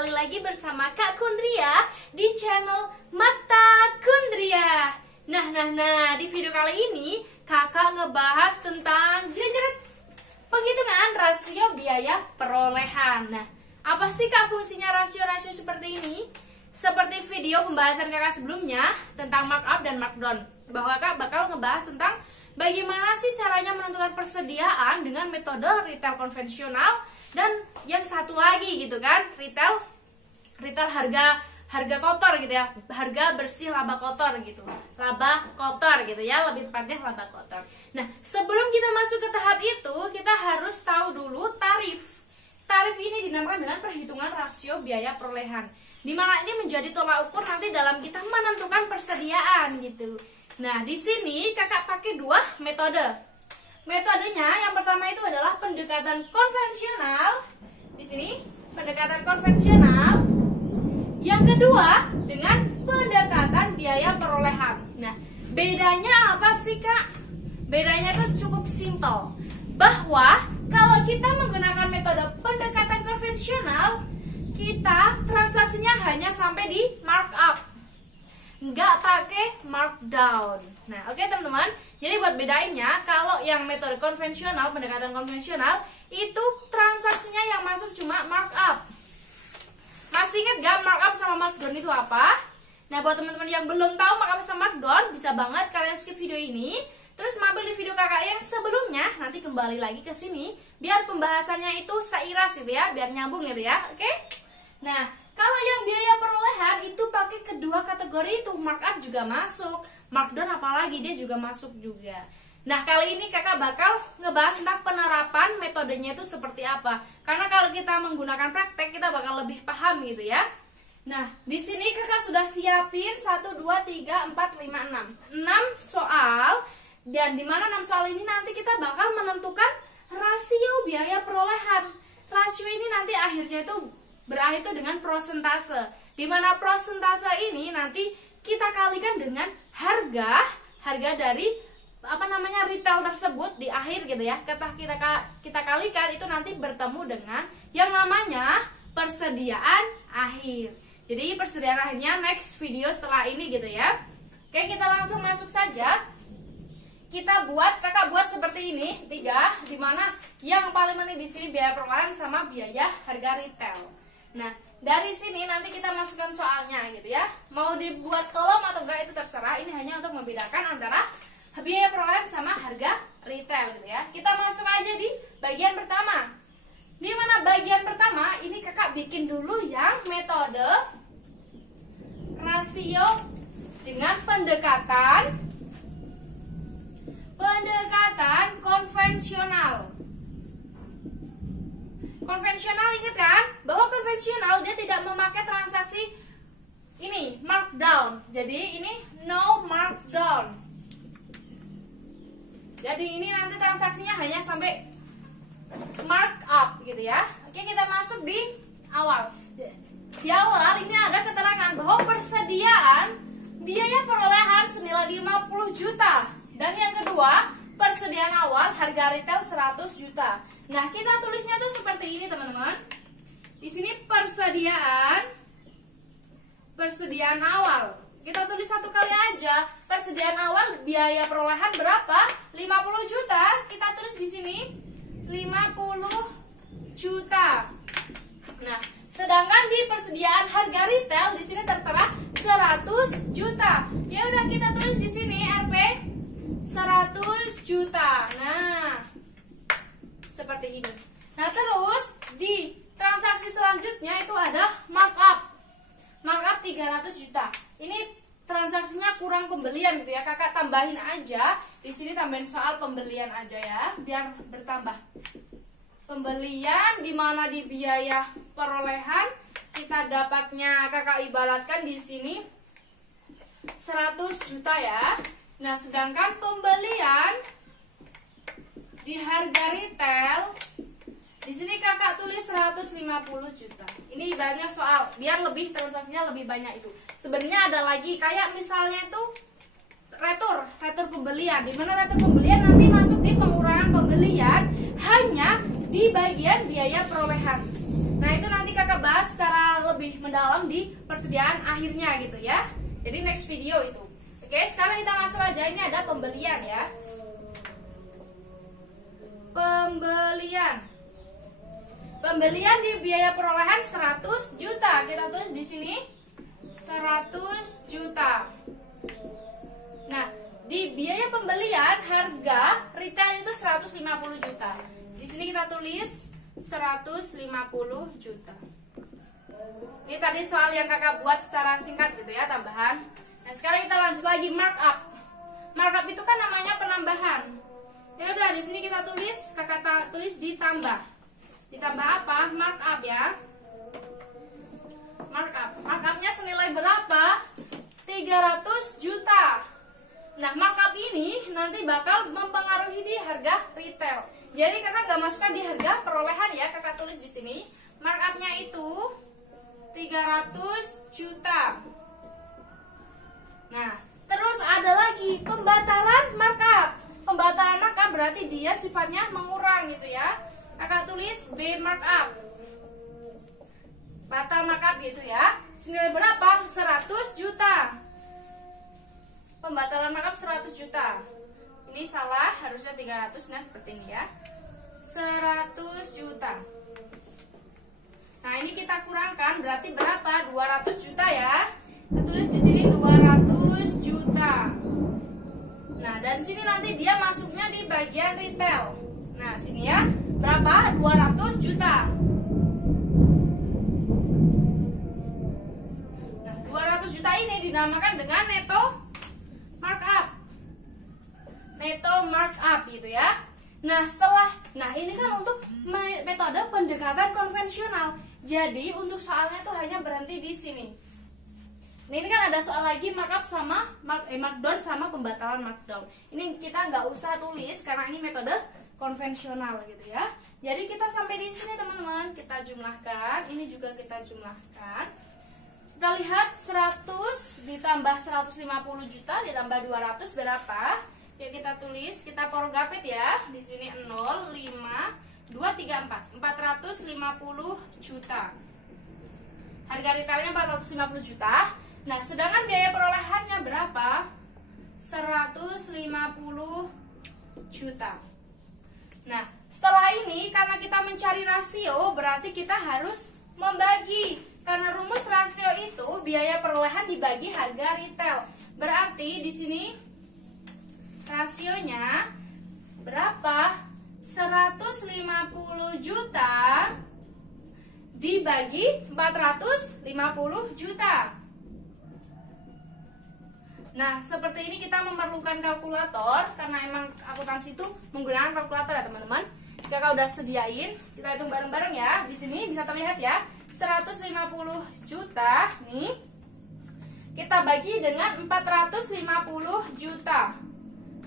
kembali lagi bersama Kak Kundria di channel Mata Kundria. Nah, di video kali ini kakak ngebahas tentang penghitungan rasio biaya perolehan. Nah, apa sih Kak fungsinya rasio-rasio seperti ini? Seperti video pembahasan kakak sebelumnya tentang markup dan markdown, bahwa kakak bakal ngebahas tentang bagaimana sih caranya menentukan persediaan dengan metode retail konvensional dan yang satu lagi gitu kan, retail harga kotor gitu ya, harga bersih laba kotor gitu, laba kotor gitu ya, lebih tepatnya laba kotor. Nah, sebelum kita masuk ke tahap itu, kita harus tahu dulu tarif. Tarif ini dinamakan dengan perhitungan rasio biaya perolehan, dimana ini menjadi tolak ukur nanti dalam kita menentukan persediaan gitu. Nah, di sini kakak pakai dua metode. Metodenya yang pertama itu adalah pendekatan konvensional. Di sini pendekatan konvensional. Yang kedua dengan pendekatan biaya perolehan. Nah, bedanya apa sih Kak? Bedanya itu cukup simpel. Bahwa kalau kita menggunakan metode pendekatan konvensional, kita transaksinya hanya sampai di markup, nggak pakai markdown. Nah, oke teman-teman. Jadi buat bedainnya, kalau yang metode konvensional, pendekatan konvensional, itu transaksinya yang masuk cuma markup. Masih ingat gak markup sama markdown itu apa? Nah, buat teman-teman yang belum tahu markup sama markdown, bisa banget kalian skip video ini, terus mampir di video kakak yang sebelumnya, nanti kembali lagi ke sini, biar pembahasannya itu seiras gitu ya, biar nyambung gitu ya, oke? Nah, kalau yang biaya perolehan itu pakai kedua kategori itu, markup juga masuk, markdown apalagi dia juga masuk juga. Nah, kali ini kakak bakal ngebahas tentang penerapan metodenya itu seperti apa. Karena kalau kita menggunakan praktek, kita bakal lebih paham gitu ya. Nah, di sini kakak sudah siapin 1, 2, 3, 4, 5, 6 soal. Dan dimana 6 soal ini nanti kita bakal menentukan rasio biaya perolehan. Rasio ini nanti akhirnya itu berakhir itu dengan prosentase. Dimana prosentase ini nanti kita kalikan dengan harga dari retail tersebut di akhir gitu ya. Kita kalikan itu nanti bertemu dengan yang namanya persediaan akhir. Jadi persediaan akhirnya next video setelah ini gitu ya. Oke, kita langsung masuk saja. Kakak buat seperti ini 3, dimana yang paling penting di sini biaya perolehan sama biaya harga retail. Nah, dari sini nanti kita masukkan soalnya gitu ya. Mau dibuat kolom atau enggak itu terserah. Ini hanya untuk membedakan antara biaya perolehan sama harga retail gitu ya. Kita masuk aja di bagian pertama. Di mana bagian pertama ini kakak bikin dulu yang metode rasio dengan pendekatan konvensional. Konvensional, ingat kan? Bahwa konvensional dia tidak memakai transaksi ini markdown. Jadi ini no markdown. Jadi ini nanti transaksinya hanya sampai markup gitu ya. Oke, kita masuk di awal. Di awal ini ada keterangan bahwa persediaan biaya perolehan senilai 50 juta. Dan yang kedua, persediaan awal harga retail 100 juta. Nah, kita tulisnya tuh seperti ini teman-teman. Di sini persediaan awal. Kita tulis satu kali aja. Persediaan awal biaya perolehan berapa? 50 juta. Kita tulis di sini 50 juta. Nah, sedangkan di persediaan harga retail di sini tertera 100 juta. Ya udah, kita tulis di sini RP 100 juta. Nah, seperti ini. Nah, terus di transaksi selanjutnya itu ada markup. Markup 300 juta. Ini transaksinya kurang pembelian gitu ya. Kakak tambahin aja. Di sini tambahin soal pembelian aja ya, biar bertambah. Pembelian dimana di biaya perolehan kita dapatnya kakak ibaratkan di sini 100 juta ya. Nah, sedangkan pembelian di harga retail di sini kakak tulis 150 juta. Ini ibaratnya soal, biar lebih transaksinya lebih banyak itu. Sebenarnya ada lagi kayak misalnya itu retur pembelian. Di mana retur pembelian nanti masuk di pengurangan pembelian hanya di bagian biaya perolehan. Nah, itu nanti kakak bahas secara lebih mendalam di persediaan akhirnya gitu ya. Jadi next video itu. Oke, sekarang kita masuk aja. Ini ada pembelian ya. Pembelian di biaya perolehan 100 juta. Kita tulis di sini 100 juta. Nah, di biaya pembelian harga retail itu 150 juta. Di sini kita tulis 150 juta. Ini tadi soal yang kakak buat secara singkat gitu ya, tambahan. Nah, sekarang kita lanjut lagi markup. Markup itu kan namanya penambahan. Ya udah, di sini kita tulis, kakak tulis ditambah. Ditambah apa? Markup ya. Markupnya senilai berapa? 300 juta. Nah, markup ini nanti bakal mempengaruhi di harga retail. Jadi kakak gak masukkan di harga perolehan ya, kakak tulis di sini. Markupnya itu 300 juta. Nah, terus ada lagi pembatalan markup. Pembatalan markup berarti dia sifatnya mengurang gitu ya. Kakak tulis B markup. Batal markup gitu ya. Senilai berapa? 100 juta. Pembatalan markup 100 juta. Ini salah, harusnya 300. Nah, seperti ini ya. 100 juta. Nah, ini kita kurangkan berarti berapa? 200 juta ya. Kita tulis di sini 200 juta. Nah, dari sini nanti dia masuknya di bagian retail. Nah, sini ya. Berapa? 200 juta. Nah, 200 juta ini dinamakan dengan neto markup. Neto markup gitu ya. Nah, ini kan untuk metode pendekatan konvensional. Jadi untuk soalnya tuh hanya berhenti di sini. Nah, ini kan ada soal lagi markup sama markdown sama pembatalan markdown. Ini kita nggak usah tulis karena ini metode konvensional gitu ya. Jadi kita sampai di sini teman-teman, kita jumlahkan. Ini juga kita jumlahkan. Kita lihat 100 ditambah 150 juta ditambah 200 berapa? Ya, kita tulis, kita porgapit ya. Di sini 0, 5, 2, 3, 4. 450 juta. Harga retailnya 450 juta. Nah, sedangkan biaya perolehannya berapa? 150 juta. Nah, setelah ini karena kita mencari rasio, berarti kita harus membagi. Karena rumus rasio itu biaya perolehan dibagi harga retail. Berarti di sini rasionya berapa? 150 juta dibagi 450 juta. Nah, seperti ini kita memerlukan kalkulator karena emang akuntansi itu menggunakan kalkulator ya teman-teman. Kakak udah sediain, kita hitung bareng-bareng ya. Di sini bisa terlihat ya, 150 juta nih kita bagi dengan 450 juta.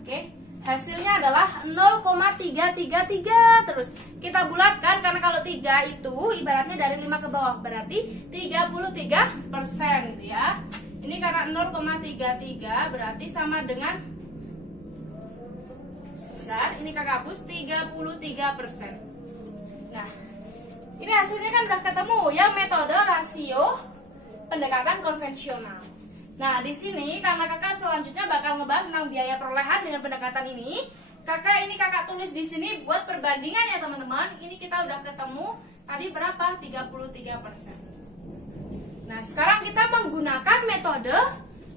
Oke, hasilnya adalah 0,333. Terus kita bulatkan karena kalau 3 itu ibaratnya dari 5 ke bawah, berarti 33% gitu ya. Ini karena 0,33 berarti sama dengan, sebentar, ini kakak hapus, 33%. Nah, ini hasilnya kan udah ketemu ya, metode rasio pendekatan konvensional. Nah, di sini karena kakak selanjutnya bakal ngebahas tentang biaya perolehan dengan pendekatan ini, kakak tulis di sini buat perbandingan ya teman-teman. Ini kita udah ketemu tadi berapa? 33%. Nah, sekarang kita menggunakan metode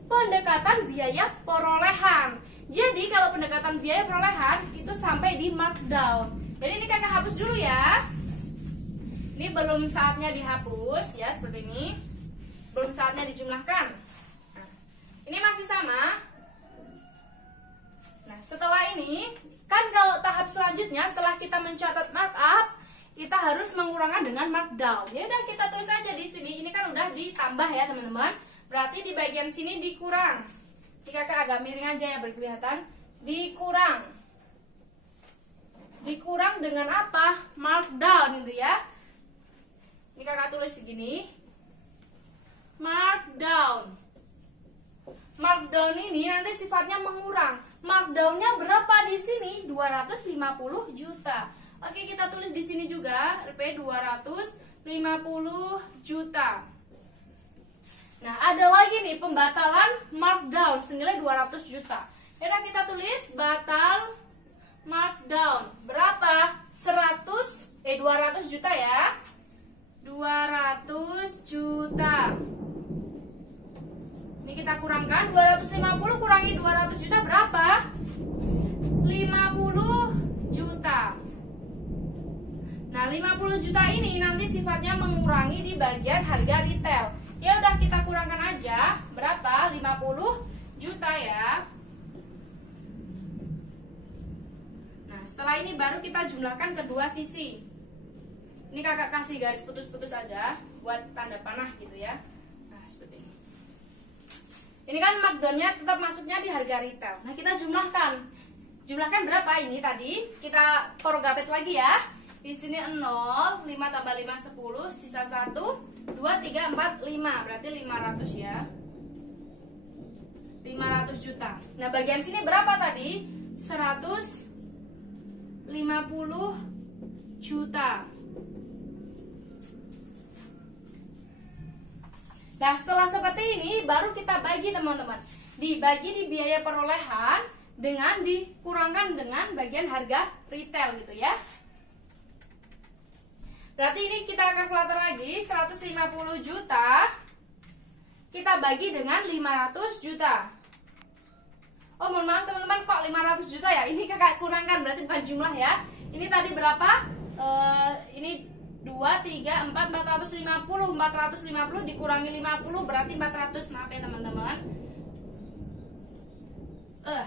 pendekatan biaya perolehan. Jadi kalau pendekatan biaya perolehan itu sampai di markdown. Jadi ini kakak hapus dulu ya. Ini belum saatnya dihapus ya, seperti ini. Belum saatnya dijumlahkan. Nah, ini masih sama. Nah, setelah ini kan kalau tahap selanjutnya setelah kita mencatat markup, kita harus mengurangkan dengan markdown. Ya udah, kita tulis aja di sini. Ini kan udah ditambah ya teman-teman. Berarti di bagian sini dikurang. Ini kakak agak miring aja ya berkelihatan. Dikurang. Dikurang dengan apa? Markdown gitu ya. Ini kakak tulis segini. Markdown. Markdown ini nanti sifatnya mengurang. Markdownnya berapa di sini? 250 juta. Oke, kita tulis di sini juga Rp 250 50 juta. Nah, ada lagi nih pembatalan markdown senilai 200 juta. Yaudah kita tulis batal markdown. Berapa? 200 juta ya. 200 juta. Ini kita kurangkan, 250 kurangi 200 juta berapa? 50 juta. Nah, 50 juta ini nanti sifatnya mengurangi di bagian harga retail. Ya udah kita kurangkan aja. Berapa? 50 juta ya. Nah, setelah ini baru kita jumlahkan kedua sisi. Ini kakak kasih garis putus-putus aja buat tanda panah gitu ya. Nah, seperti ini. Ini kan markdownnya tetap masuknya di harga retail. Nah, kita jumlahkan. Jumlahkan berapa ini tadi? Kita forgapet lagi ya. Di sini 0, 5 tambah 5 10, sisa 1, 2, 3, 4, 5. Berarti 500 ya. 500 juta. Nah, bagian sini berapa tadi? 150 juta. Nah, setelah seperti ini baru kita bagi teman-teman. Dibagi di biaya perolehan dengan dikurangkan dengan bagian harga retail gitu ya. Berarti ini kita kalkulator lagi, 150 juta kita bagi dengan 500 juta. Oh, mohon maaf teman-teman, kok 500 juta ya? Ini kakak kurangkan, berarti bukan jumlah ya. Ini tadi berapa? Ini 2, 3, 4, 450. 450 dikurangi 50 berarti 400. Maaf ya teman-teman.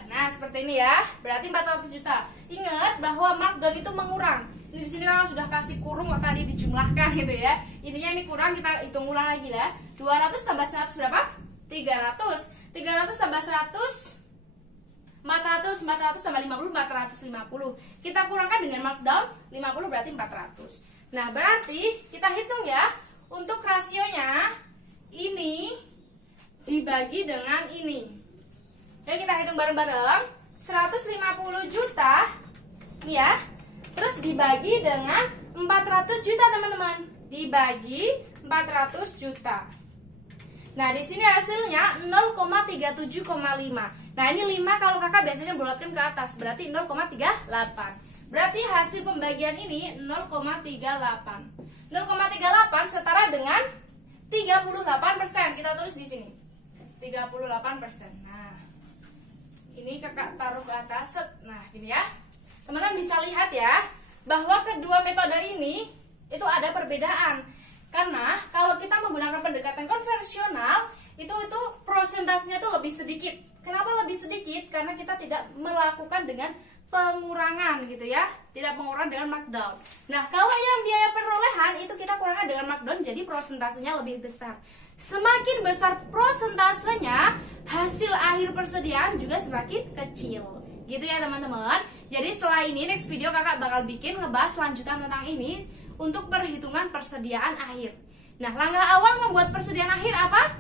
Nah, seperti ini ya. Berarti 400 juta. Ingat bahwa markdown itu mengurang. Ini di sini kalau sudah kasih kurung tadi dijumlahkan gitu ya. Intinya ini kurang, kita hitung ulang lagi ya. 200 tambah 100 berapa? 300. 300 tambah 100 400. 400 tambah 50 450. Kita kurangkan dengan markdown 50 berarti 400. Nah, berarti kita hitung ya. Untuk rasionya ini dibagi dengan ini. Jadi kita hitung bareng-bareng. 150 juta nih ya. Terus dibagi dengan 400 juta teman-teman. Dibagi 400 juta. Nah, di sini hasilnya 0,37,5. Nah, ini 5 kalau kakak biasanya bulatkan ke atas, berarti 0,38. Berarti hasil pembagian ini 0,38. 0,38 setara dengan 38%. Kita tulis di sini. 38%. Nah, ini kakak taruh ke atas. Nah, gini ya. Teman-teman bisa lihat ya, bahwa kedua metode ini itu ada perbedaan. Karena kalau kita menggunakan pendekatan konvensional, itu prosentasenya itu lebih sedikit. Kenapa lebih sedikit? Karena kita tidak melakukan dengan pengurangan gitu ya, tidak pengurangan dengan markdown. Nah, kalau yang biaya perolehan itu kita kurangkan dengan markdown, jadi prosentasenya lebih besar. Semakin besar prosentasenya, hasil akhir persediaan juga semakin kecil. Gitu ya teman-teman. Jadi setelah ini next video kakak bakal bikin ngebahas lanjutan tentang ini untuk perhitungan persediaan akhir. Nah, langkah awal membuat persediaan akhir apa?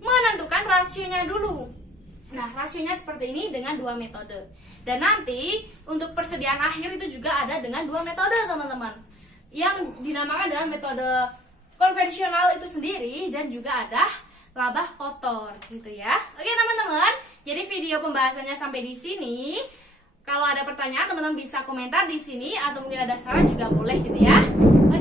Menentukan rasionya dulu. Nah, rasionya seperti ini dengan dua metode. Dan nanti untuk persediaan akhir itu juga ada dengan dua metode teman-teman. Yang dinamakan dengan metode konvensional itu sendiri dan juga ada laba kotor gitu ya. Oke teman-teman, jadi video pembahasannya sampai di sini. Kalau ada pertanyaan teman-teman bisa komentar di sini atau mungkin ada saran juga boleh gitu ya. Oke.